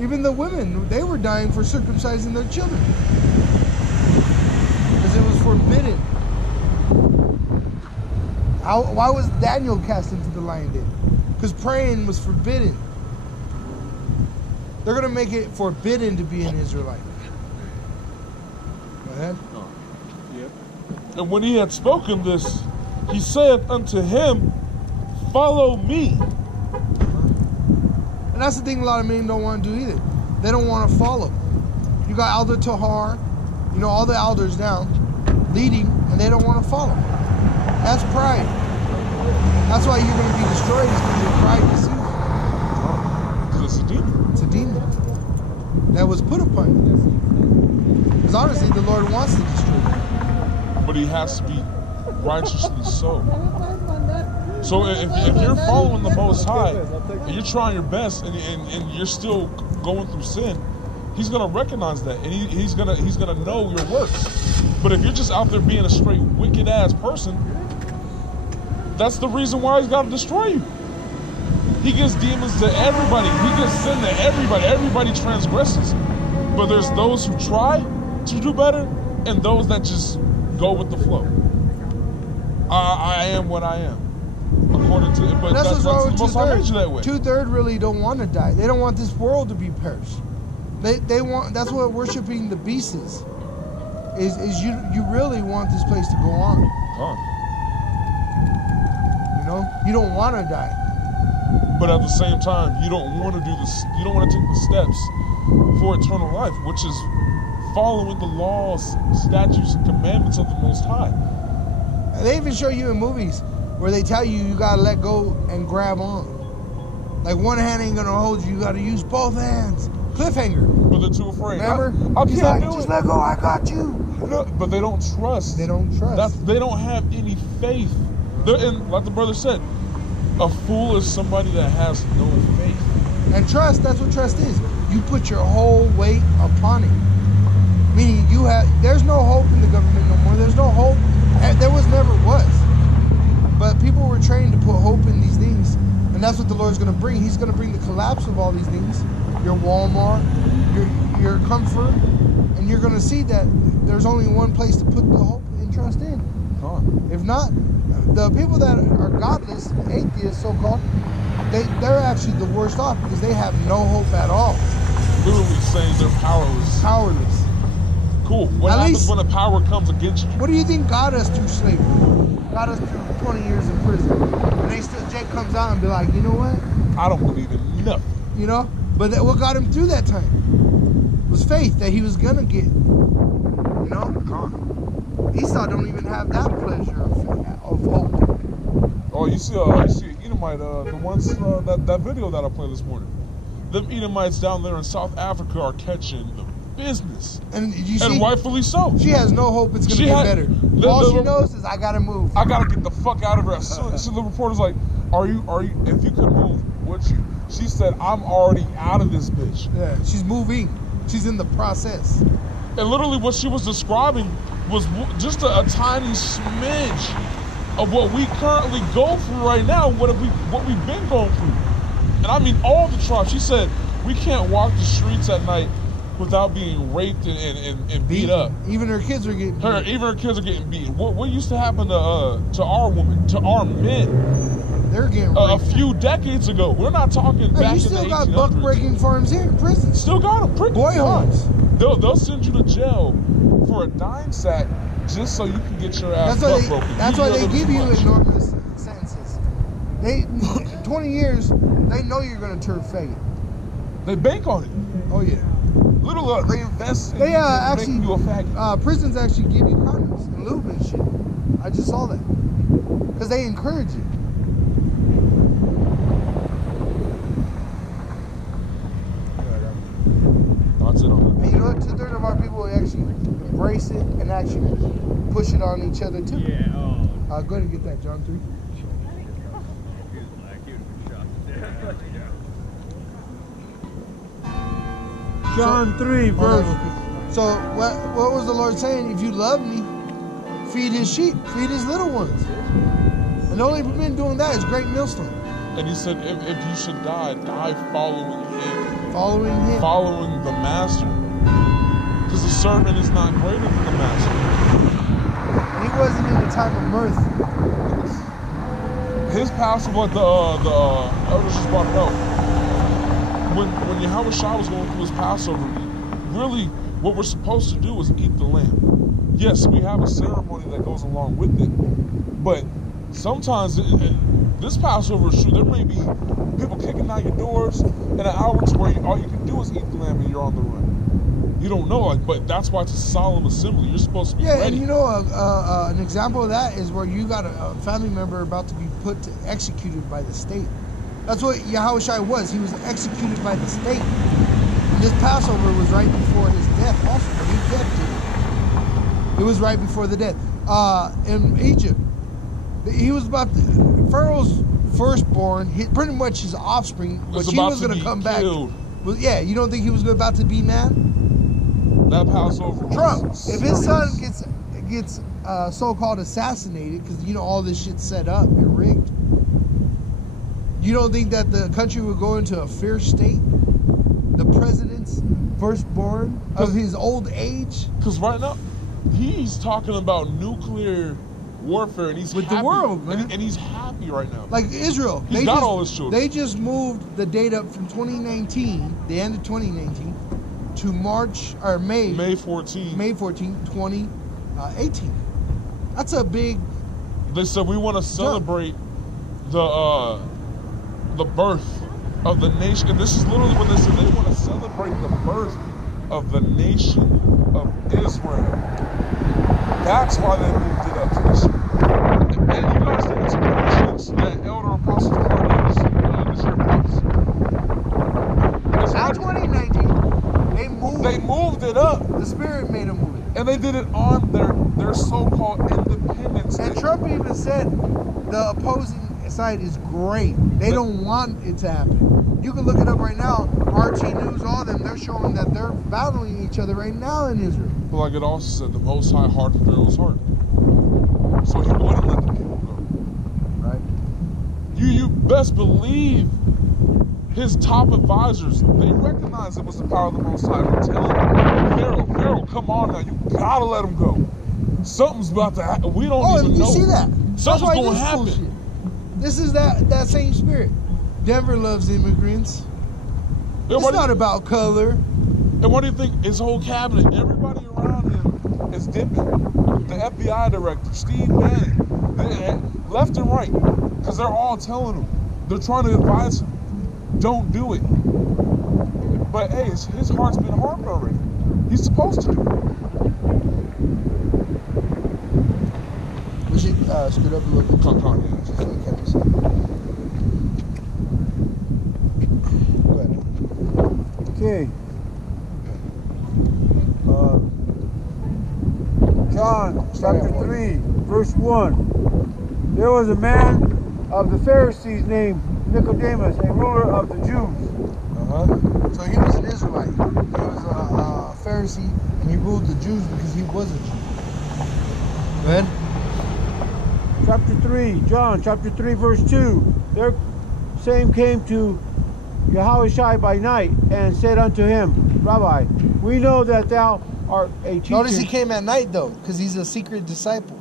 Even the women, they were dying for circumcising their children. Because it was forbidden. Why was Daniel cast into the lion den? Because praying was forbidden. They're going to make it forbidden to be an Israelite. Go ahead. Yep. And when he had spoken this, he saith unto him, follow me. And that's the thing a lot of men don't want to do either. They don't want to follow. You got Elder Tahar, you know, all the elders now, leading, and they don't want to follow. That's pride. That's why you're going to be destroyed, is because your pride deceives you. Because it's a demon. It's a demon that was put upon you. Because honestly, the Lord wants to destroy you. But he has to be righteously so. So if you're following the Most High, and you're trying your best, and you're still going through sin, he's gonna recognize that, and he's gonna know your works. But if you're just out there being a straight wicked ass person, that's the reason why he's got to destroy you. He gives demons to everybody. He gives sin to everybody. Everybody transgresses. But there's those who try to do better, and those that just go with the flow. I am what I am. According to it, but that's what's wrong with two-thirds. Two-thirds really don't want to die. They don't want this world to be perished. They want. That's what worshiping the beast is. Is you really want this place to go on? You know, you don't want to die. But at the same time, you don't want to do this. You don't want to take the steps for eternal life, which is following the laws, statutes, and commandments of the Most High. And they even show you in movies where they tell you gotta let go and grab on. Like one hand ain't gonna hold you, you gotta use both hands. Cliffhanger. But they're too afraid. Remember? He's like, just let go, I got you. No, but they don't trust. They don't trust. They don't have any faith. And like the brother said, a fool is somebody that has no faith. And trust, that's what trust is. You put your whole weight upon it. Meaning there's no hope in the government no more. There's no hope. There never was. But people were trained to put hope in these things. And that's what the Lord's going to bring. He's going to bring the collapse of all these things. Your Walmart, your comfort. And you're going to see that there's only one place to put the hope and trust in. If not, the people that are godless, atheists so-called, they're actually the worst off because they have no hope at all. Literally saying they're powerless. Powerless. Cool. What happens when the power comes against you? What do you think got us through slavery? Got us through 20 years in prison. And Jake comes out and be like, you know what? I don't believe in nothing. You know? But what got him through that time was faith that he was going to get. You know? Esau don't even have that pleasure of hope. Oh, you see Edomite, the ones, that video that I played this morning. Them Edomites down there in South Africa are catching the business. And you see, and rightfully so. She has no hope it's going to get better. All she knows is, I got to move. I got to get the fuck out of here. So the reporter's like, are you, if you could move, would you? She said, I'm already out of this bitch. Yeah, she's moving. She's in the process. And literally what she was describing was just a tiny smidge of what we currently go through right now, what we've been going through. And I mean all the tribes. She said, we can't walk the streets at night without being raped and beat up. Even her kids are getting beat. Even her kids are getting beaten. What used to happen to our women, to our men? They're getting raped. A few decades ago. We're not talking back in the 1800s. You still got buck breaking farms here in prison. Still got them. Boy homes. They'll send you to jail for a dime sack just so you can get your ass buck broken. That's why they give you enormous sentences. 20 years, they know you're going to turn faggot. They bank on it. Oh yeah. Little they invest. They actually you a faggot. Prisons actually give you condoms and lube and shit. I just saw that because they encourage it. That's it on that. And you know what? 2/3 of our people actually embrace it and actually push it on each other too. Yeah. Oh. Go ahead and get that, John 3. John 3, verse. So what was the Lord saying? If you love me, feed his sheep, feed his little ones. And the only been doing that is Great Millstone. And he said, if you should die, die following him. Following him. following the master. Because the servant is not greater than the master. And he wasn't in a time of mirth. His Passover, like the elders just brought it out. When Yahweh Shai was going through his Passover, really what we're supposed to do is eat the lamb. Yes, we have a ceremony that goes along with it, but sometimes this Passover, sure, there may be people kicking down your doors in an hour to where all you can do is eat the lamb and you're on the run. You don't know, like, but that's why it's a solemn assembly. You're supposed to be ready. And you know, an example of that is where you got a family member about to be executed by the state. That's what Yahweh Shai was. He was executed by the state. And this Passover was right before his death also. When he kept it was right before the death. In Egypt, he was about to, Pharaoh's firstborn, pretty much his offspring, which he was going to come back. Well, yeah, you don't think he was about to be mad? That Passover. Trump, if his son gets so-called assassinated, because you know all this shit's set up and rigged, you don't think that the country would go into a fierce state? The president's firstborn of his old age? Because right now, he's talking about nuclear warfare, and he's with happy, the world, man. and he's happy right now. Like Israel, He's got all his children. They just moved the date up from 2019, the end of 2019, to May 14, 2018. That's a big. They said we want to celebrate the birth of the nation. And this is literally what they said. They want to celebrate the birth of the nation of Israel. That's why they moved it up to this year. And you guys think it's a coincidence that Elder Apostle Cornelius this year prophecy. Not 2019. They moved it up. The Spirit made them move it. And they did it on their so-called Independence Day. And Trump even said the opposing side is great. They don't want it to happen. You can look it up right now. RT News, all of them, they're showing that they're battling each other right now in Israel. But like it also said, the Most High hardened Pharaoh's heart. So he wouldn't let the people go. Right. You best believe his top advisors, they recognized it was the power of the Most High. They're telling Pharaoh, come on now, you gotta let him go. Something's about to happen. We don't even know. You see that? Something's going to happen. Bullshit. This is that same spirit. Denver loves immigrants. It's not about color. And what do you think? His whole cabinet, everybody around him is dipping. The FBI director, Steve Bannon, left and right, because they're all telling him. They're trying to advise him. Don't do it. But hey, his heart's been hardened already. He's supposed to do it. We should scoot up a little bit. Come on, Go ahead. Okay. John chapter 3, verse 1. There was a man of the Pharisees named Nicodemus, a ruler of the Jews. So he was an Israelite. He was a Pharisee, and he ruled the Jews because he was a Jew. Go ahead. Chapter 3, John chapter 3, verse 2. There same came to Yahweh Shai by night and said unto him, Rabbi, we know that thou art a teacher. Notice he came at night though, because he's a secret disciple.